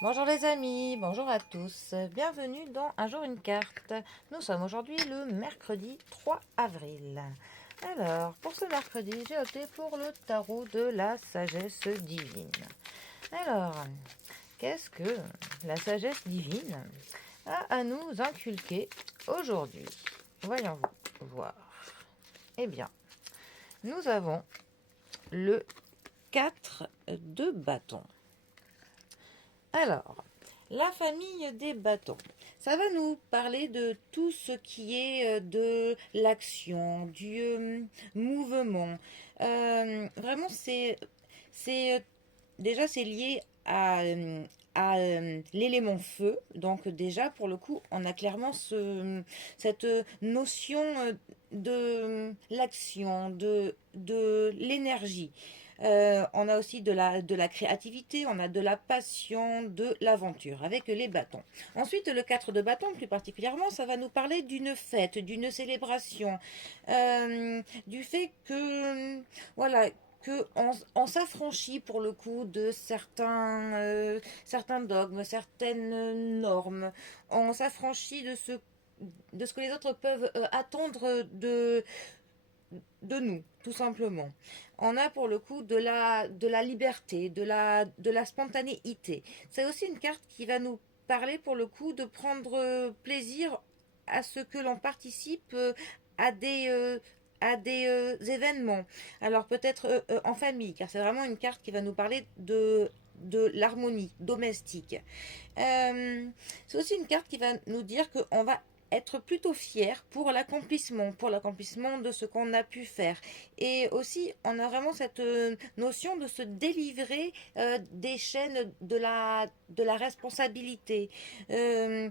Bonjour les amis, bonjour à tous, bienvenue dans Un jour une carte. Nous sommes aujourd'hui le mercredi 3 avril. Alors, pour ce mercredi, j'ai opté pour le tarot de la sagesse divine. Alors, qu'est-ce que la sagesse divine a à nous inculquer aujourd'hui? Voyons voir. Eh bien, nous avons le 4 de bâton. Alors, la famille des bâtons, ça va nous parler de tout ce qui est de l'action, du mouvement. Vraiment, c'est déjà c'est lié à l'élément feu. Donc déjà, pour le coup, on a clairement cette notion de l'action, de l'énergie. On a aussi de la créativité, on a de la passion, de l'aventure avec les bâtons. Ensuite, le 4 de bâton, plus particulièrement, ça va nous parler d'une fête, d'une célébration, du fait que, voilà, on s'affranchit pour le coup de certains dogmes, certaines normes. On s'affranchit de ce que les autres peuvent attendre de nous, tout simplement. On a pour le coup de la liberté, de la spontanéité. C'est aussi une carte qui va nous parler pour le coup de prendre plaisir à ce que l'on participe à des événements. Alors peut-être en famille, car c'est vraiment une carte qui va nous parler de l'harmonie domestique. C'est aussi une carte qui va nous dire qu'on va être plutôt fier pour l'accomplissement de ce qu'on a pu faire. Et aussi, on a vraiment cette notion de se délivrer des chaînes de la responsabilité. Euh,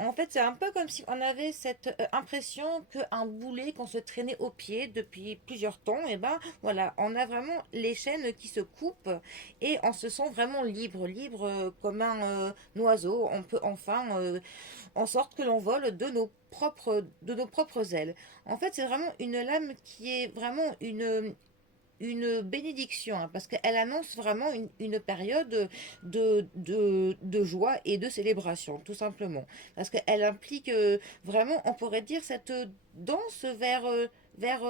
En fait, c'est un peu comme si on avait cette impression qu'un boulet qu'on se traînait au pied depuis plusieurs temps, et ben voilà, on a vraiment les chaînes qui se coupent et on se sent vraiment libre comme un oiseau. On peut enfin en sorte que l'on vole de nos propres ailes. En fait, c'est vraiment une lame qui est vraiment une bénédiction, hein, parce qu'elle annonce vraiment une période de joie et de célébration, tout simplement. Parce qu'elle implique vraiment, on pourrait dire, cette danse vers, vers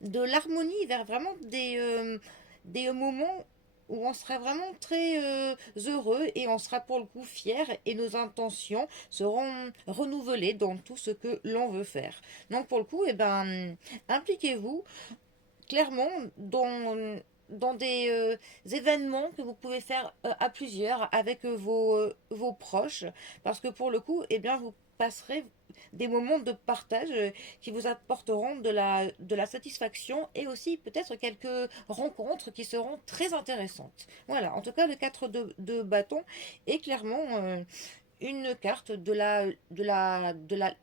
de l'harmonie, vers vraiment des moments où on sera vraiment très heureux et on sera pour le coup fier et nos intentions seront renouvelées dans tout ce que l'on veut faire. Donc pour le coup, eh ben, impliquez-vous clairement dans des événements que vous pouvez faire à plusieurs avec vos proches, parce que pour le coup, eh bien, vous passerez des moments de partage qui vous apporteront de la satisfaction et aussi peut-être quelques rencontres qui seront très intéressantes. Voilà, en tout cas, le 4 de bâton est clairement une carte de la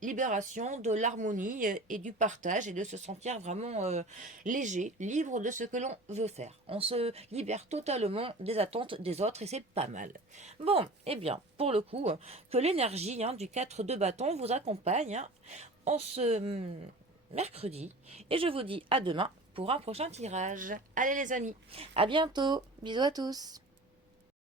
libération, de l'harmonie et du partage et de se sentir vraiment léger, libre de ce que l'on veut faire. On se libère totalement des attentes des autres et c'est pas mal. Bon, eh bien, pour le coup, que l'énergie du 4 de bâton vous accompagne en ce mercredi et je vous dis à demain pour un prochain tirage. Allez les amis, à bientôt, bisous à tous.